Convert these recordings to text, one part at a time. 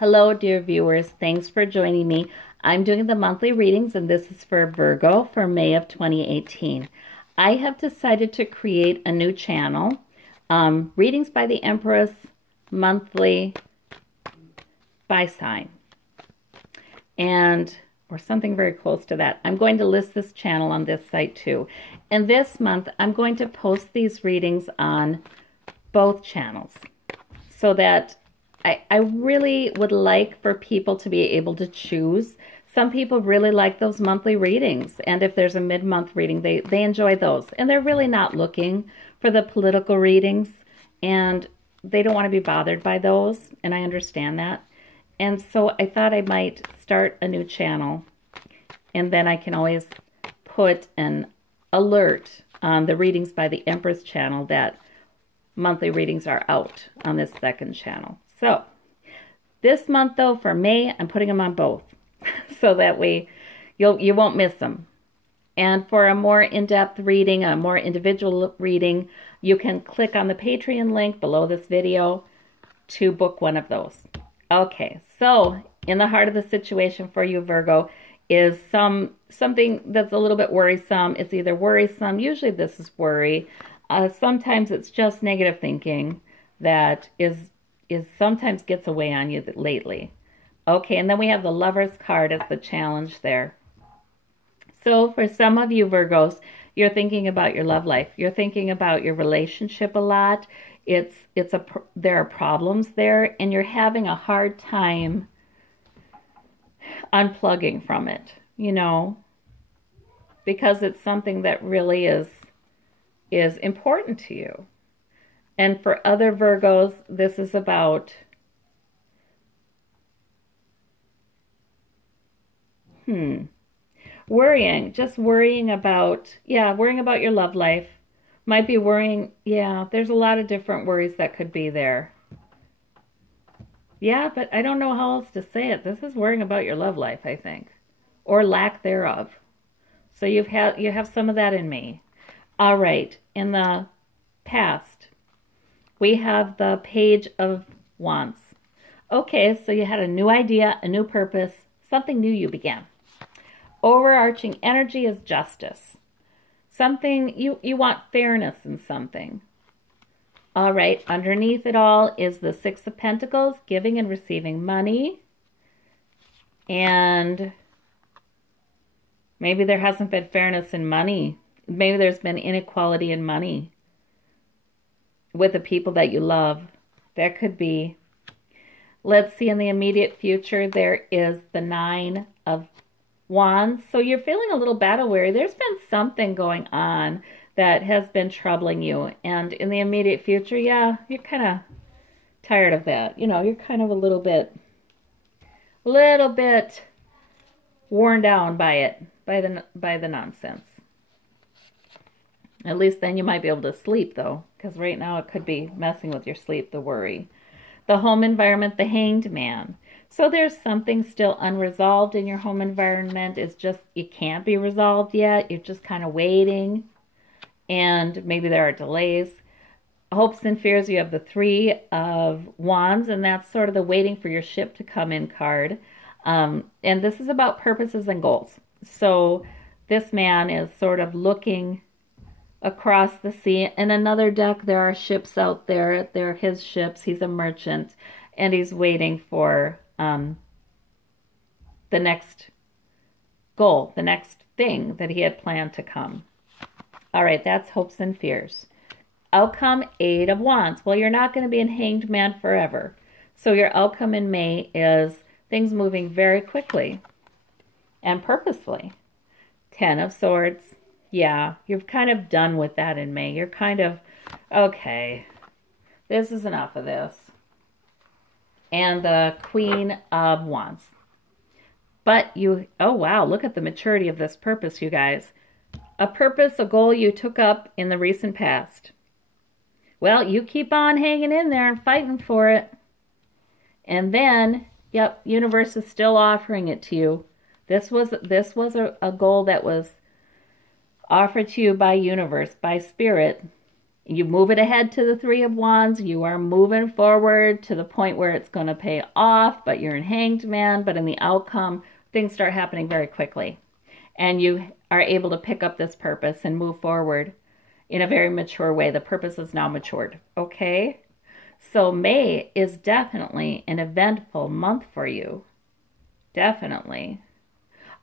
Hello, dear viewers. Thanks for joining me. I'm doing the monthly readings, and this is for Virgo for May of 2018. I have decided to create a new channel, readings by the Empress, monthly by sign, or something very close to that. I'm going to list this channel on this site too. And this month, I'm going to post these readings on both channels so that I really would like for people to be able to choose. Some people really like those monthly readings, and if there's a mid-month reading, they enjoy those. And they're really not looking for the political readings, and they don't want to be bothered by those, and I understand that. And so I thought I might start a new channel, and then I can always put an alert on the readings by the Empress channel that monthly readings are out on this second channel. So this month, though, for May, I'm putting them on both so that way you won't miss them. And for a more in-depth reading, a more individual reading, you can click on the Patreon link below this video to book one of those. Okay, so in the heart of the situation for you, Virgo, is something that's a little bit worrisome. It's either worrisome, usually this is worry. Sometimes it's just negative thinking that is sometimes gets away on you lately. Okay, and then we have the Lover's card as the challenge there. So for some of you Virgos, you're thinking about your love life. You're thinking about your relationship a lot. There are problems there, and you're having a hard time unplugging from it, you know, because it's something that really is important to you. And for other Virgos, this is about worrying, just worrying about your love life. Might be worrying, there's a lot of different worries that could be there. Yeah, but I don't know how else to say it. This is worrying about your love life, I think, or lack thereof. So you have some of that in May. All right, in the past, we have the Page of Wands. Okay, so you had a new idea, a new purpose, something new you began. Overarching energy is justice. Something, you want fairness in something. All right, underneath it all is the Six of Pentacles, giving and receiving money. And maybe there hasn't been fairness in money. Maybe there's been inequality in money with the people that you love. That could be. Let's see, in the immediate future, there is the Nine of Wands. So you're feeling a little battle weary. There's been something going on that has been troubling you. And in the immediate future, you're kind of tired of that. You know, you're kind of a little bit worn down by it, by the nonsense. At least then you might be able to sleep, though, because right now it could be messing with your sleep, the worry. The home environment, the Hanged Man. So there's something still unresolved in your home environment. It's just, it can't be resolved yet. You're just kind of waiting, and maybe there are delays. Hopes and fears, you have the Three of Wands, and that's sort of the waiting for your ship to come in card. And this is about purposes and goals. So this man is sort of looking across the sea. In another deck, there are ships out there. They're his ships. He's a merchant, and he's waiting for the next goal, the next thing that he had planned to come. All right, that's hopes and fears. Outcome, Eight of Wands. Well, you're not going to be in Hanged Man forever. So your outcome in May is things moving very quickly and purposefully. Ten of Swords. Yeah, you're kind of done with that in May. You're kind of, okay, this is enough of this. And the Queen of Wands. But oh wow, look at the maturity of this purpose, you guys. A purpose, a goal you took up in the recent past. Well, you keep on hanging in there and fighting for it. And then, yep, universe is still offering it to you. This was a goal that was offered to you by universe, by spirit, You move it ahead to the Three of Wands. You are moving forward to the point where it's going to pay off, but you're in Hanged Man. But in the outcome, things start happening very quickly. And you are able to pick up this purpose and move forward in a very mature way. The purpose is now matured, okay? So May is definitely an eventful month for you. Definitely.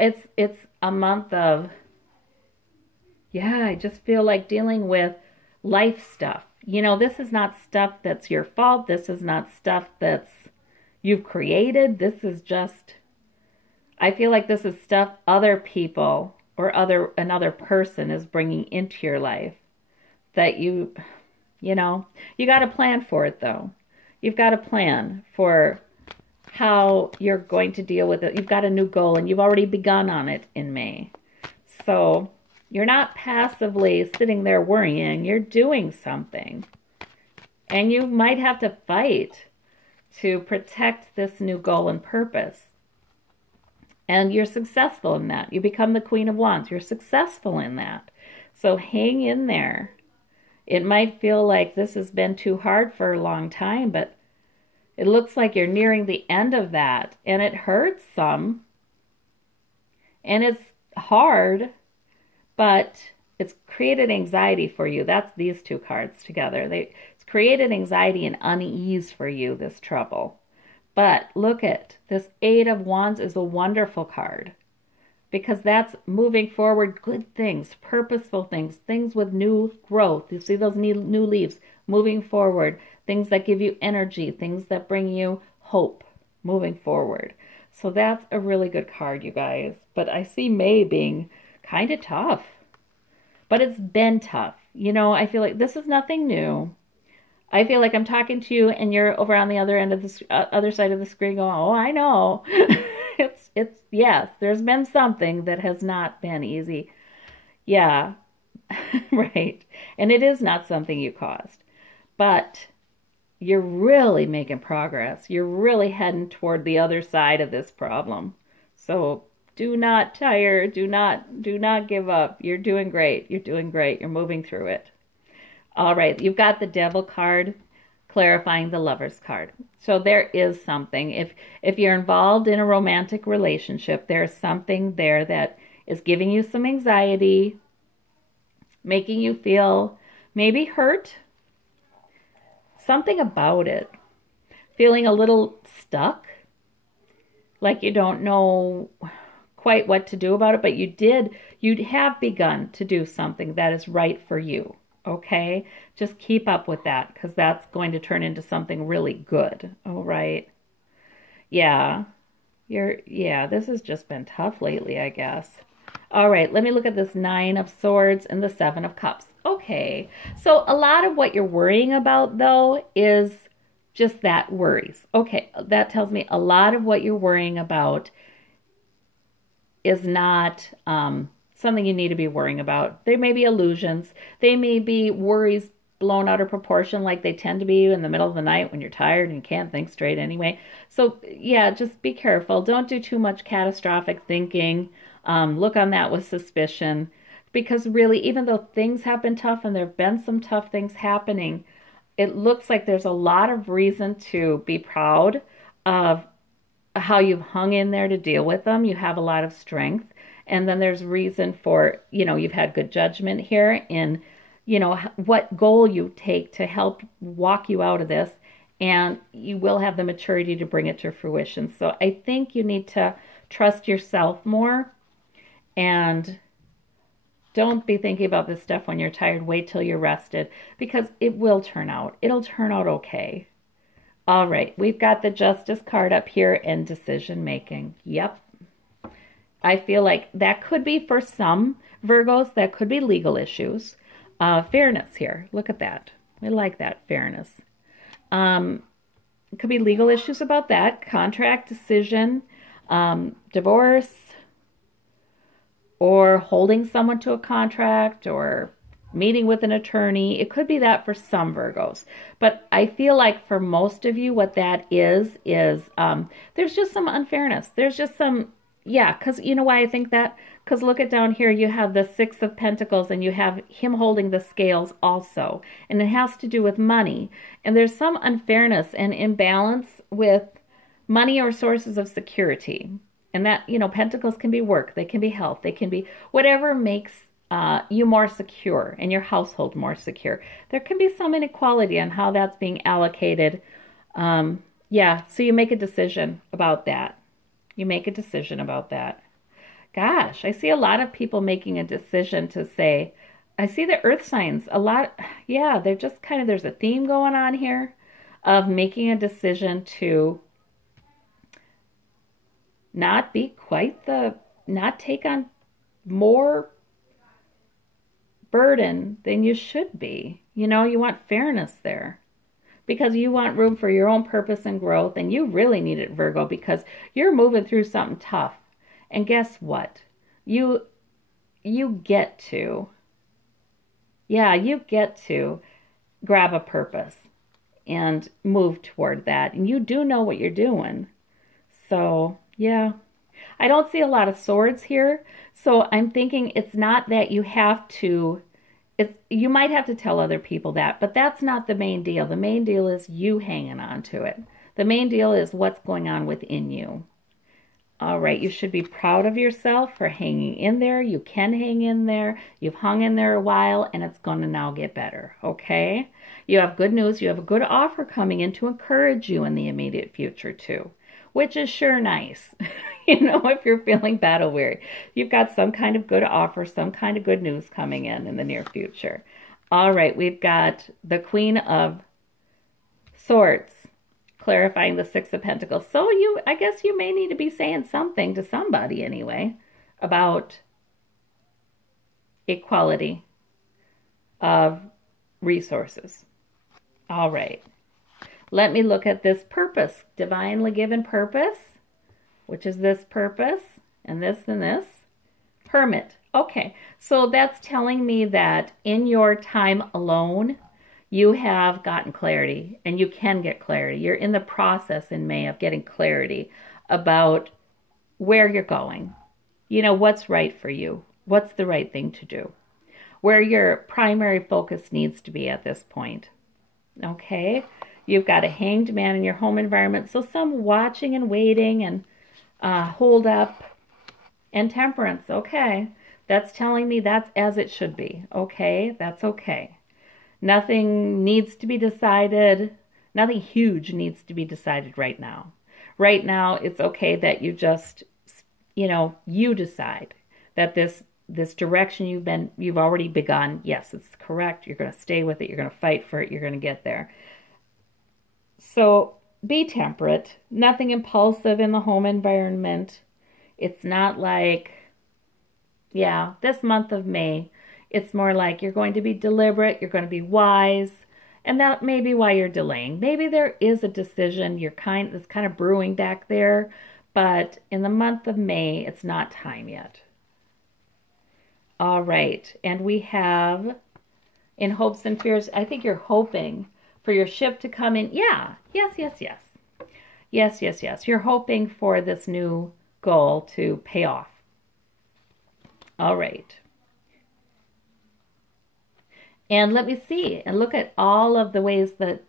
It's a month of, yeah, I just feel like dealing with life stuff. You know, this is not stuff that's your fault. This is not stuff that's you've created. This is just, I feel like this is stuff other people or another person is bringing into your life that you know, you got to plan for it though. You've got to plan for how you're going to deal with it. You've got a new goal and you've already begun on it in May. So you're not passively sitting there worrying. You're doing something. And you might have to fight to protect this new goal and purpose. And you're successful in that. You become the Queen of Wands. You're successful in that. So hang in there. It might feel like this has been too hard for a long time, but it looks like you're nearing the end of that. And it hurts some. And it's hard, but it's created anxiety for you. That's these two cards together. It's created anxiety and unease for you, this trouble. But look at this Eight of Wands is a wonderful card because that's moving forward good things, purposeful things, things with new growth. You see those new leaves moving forward, things that give you energy, things that bring you hope moving forward. So that's a really good card, you guys. But I see May being kind of tough, but it's been tough. You know, I feel like this is nothing new. I feel like I'm talking to you and you're over on the other end of the other side of the screen going, oh, I know. Yes, there's been something that has not been easy. Yeah, right. And it is not something you caused, but you're really making progress. You're really heading toward the other side of this problem. So do not tire. Do not give up. You're doing great. You're doing great. You're moving through it. All right, you've got the Devil card clarifying the Lover's card. So there is something. If you're involved in a romantic relationship, there's something there that is giving you some anxiety, making you feel maybe hurt. Something about it. Feeling a little stuck, like you don't know quite what to do about it, but you have begun to do something that is right for you. Okay, just keep up with that because that's going to turn into something really good. All right. Yeah, this has just been tough lately, I guess. All right, let me look at this Nine of Swords and the Seven of Cups. Okay, so a lot of what you're worrying about, though, is just that worries. Okay, that tells me a lot of what you're worrying about is not something you need to be worrying about. They may be illusions. They may be worries blown out of proportion like they tend to be in the middle of the night when you're tired and you can't think straight anyway. So yeah, just be careful. Don't do too much catastrophic thinking. Look on that with suspicion because really, even though things have been tough and there have been some tough things happening, it looks like there's a lot of reason to be proud of how you've hung in there to deal with them. You have a lot of strength. And then there's reason for, you know, you've had good judgment here in, you know, what goal you take to help walk you out of this. And you will have the maturity to bring it to fruition. So I think you need to trust yourself more. And don't be thinking about this stuff when you're tired. Wait till you're rested. Because it will turn out. It'll turn out okay. All right. We've got the Justice card up here and decision making. Yep. I feel like that could be for some Virgos, that could be legal issues. Fairness here. Look at that. I like that, fairness. It could be legal issues about that. Contract, decision, divorce, or holding someone to a contract, or meeting with an attorney. It could be that for some Virgos. But I feel like for most of you, what that is there's just some unfairness. There's just some Yeah, because you know why I think that? Because look at down here, you have the Six of Pentacles and you have him holding the scales also. And it has to do with money. And there's some unfairness and imbalance with money or sources of security. And that, you know, Pentacles can be work, they can be health, they can be whatever makes you more secure and your household more secure. There can be some inequality on how that's being allocated. Yeah, so you make a decision about that. You make a decision about that. Gosh, I see a lot of people making a decision to say, I see the earth signs a lot. Yeah, they're just kind of, there's a theme going on here of making a decision to not be quite the, not take on more burden than you should be. You know, you want fairness there because you want room for your own purpose and growth, and you really need it, Virgo, because you're moving through something tough. And guess what? You get to, yeah, you get to grab a purpose and move toward that. And you do know what you're doing. So, yeah. I don't see a lot of swords here. So I'm thinking it's not that you have to, you might have to tell other people that, but that's not the main deal. The main deal is you hanging on to it. The main deal is what's going on within you. All right, you should be proud of yourself for hanging in there. You can hang in there. You've hung in there a while, and it's going to now get better, okay? You have good news. You have a good offer coming in to encourage you in the immediate future, too, which is sure nice. You know, if you're feeling battle weary, you've got some kind of good offer, some kind of good news coming in the near future. All right, we've got the Queen of Swords, clarifying the Six of Pentacles. So I guess you may need to be saying something to somebody anyway about equality of resources. All right. Let me look at this purpose, divinely given purpose, which is this purpose and this and this. Hermit. Okay. So that's telling me that in your time alone, you have gotten clarity, and you can get clarity. You're in the process in May of getting clarity about where you're going. You know, what's right for you. What's the right thing to do. Where your primary focus needs to be at this point. Okay? You've got a hanged man in your home environment. So some watching and waiting and hold up and temperance. Okay? That's telling me that's as it should be. Okay? That's okay. Nothing needs to be decided. Nothing huge needs to be decided right now. Right now, it's okay that you just, you know, you decide that this direction you've already begun. Yes, it's correct. You're going to stay with it. You're going to fight for it. You're going to get there. So be temperate. Nothing impulsive in the home environment. It's not like, yeah, this month of May, it's more like you're going to be deliberate, you're going to be wise, and that may be why you're delaying. Maybe there is a decision that's kind of brewing back there, but in the month of May, it's not time yet. All right, and we have in hopes and fears, I think you're hoping for your ship to come in. Yeah, yes. You're hoping for this new goal to pay off. All right. And let me see and look at all of the ways that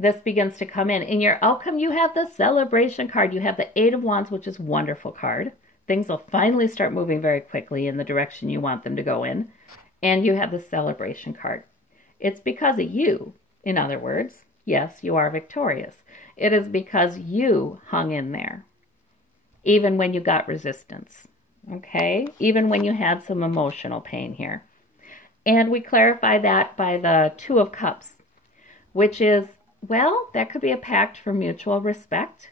this begins to come in. In your outcome, you have the celebration card. You have the Eight of Wands, which is a wonderful card. Things will finally start moving very quickly in the direction you want them to go in. And you have the celebration card. It's because of you, in other words. Yes, you are victorious. It is because you hung in there, even when you got resistance. Okay? Even when you had some emotional pain here. And we clarify that by the Two of Cups, which is, well, that could be a pact for mutual respect.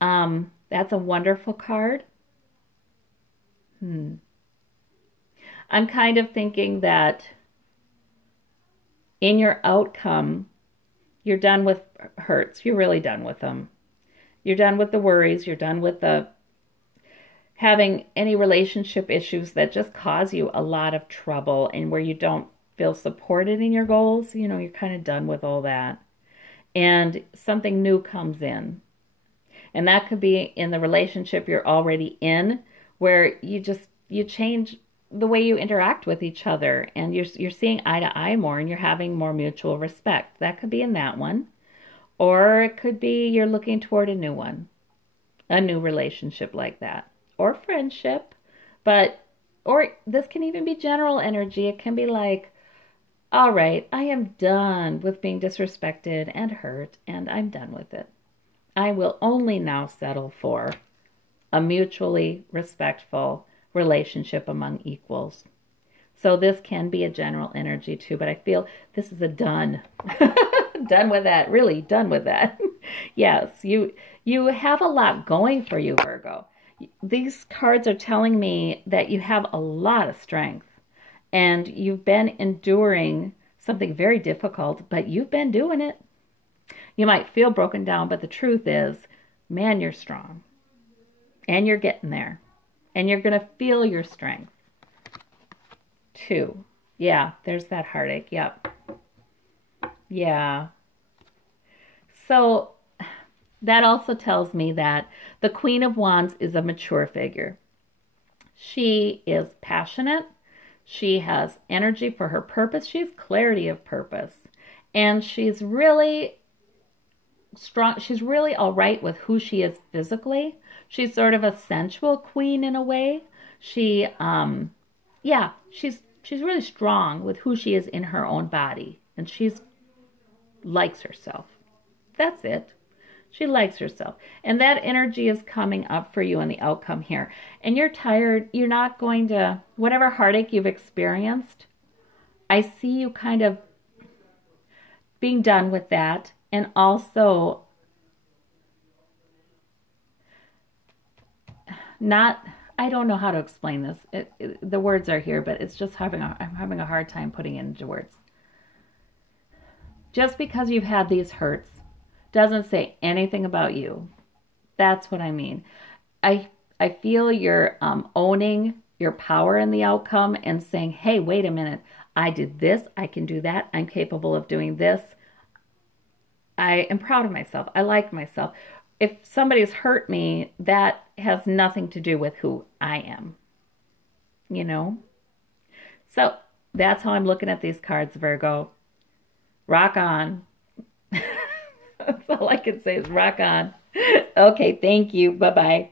That's a wonderful card. I'm kind of thinking that in your outcome, you're done with hurts. You're really done with them. You're done with the worries. You're done with the having any relationship issues that just cause you a lot of trouble and where you don't feel supported in your goals. You know, you're kind of done with all that. And something new comes in. And that could be in the relationship you're already in, where you change the way you interact with each other, and you're seeing eye to eye more, and you're having more mutual respect. That could be in that one. Or it could be you're looking toward a new one, a new relationship like that, or friendship. Or this can even be general energy. It can be like, all right, I am done with being disrespected and hurt, and I'm done with it. I will only now settle for a mutually respectful relationship among equals. So this can be a general energy too, but I feel this is a done. Done with that, really done with that. Yes, you have a lot going for you, Virgo. These cards are telling me that you have a lot of strength, and you've been enduring something very difficult, but you've been doing it. You might feel broken down, but the truth is, man, you're strong. And you're getting there. And you're going to feel your strength. 2. Yeah, there's that heartache. Yep. Yeah. So that also tells me that the Queen of Wands is a mature figure. She is passionate. She has energy for her purpose. She has clarity of purpose. And she's really strong. She's really all right with who she is physically. She's sort of a sensual queen in a way. She's really strong with who she is in her own body. And she's likes herself. That's it. She likes herself. And that energy is coming up for you in the outcome here. And you're tired. You're not going to, whatever heartache you've experienced, I see you kind of being done with that. And also I don't know how to explain this. The words are here, but it's just I'm having a hard time putting it into words. Just because you've had these hurts doesn't say anything about you. That's what I mean. I feel you're owning your power in the outcome and saying, hey, wait a minute. I did this. I can do that. I'm capable of doing this. I am proud of myself. I like myself. If somebody's hurt me, that has nothing to do with who I am. You know? So that's how I'm looking at these cards, Virgo. Rock on. That's all I can say is rock on. Okay, thank you. Bye-bye.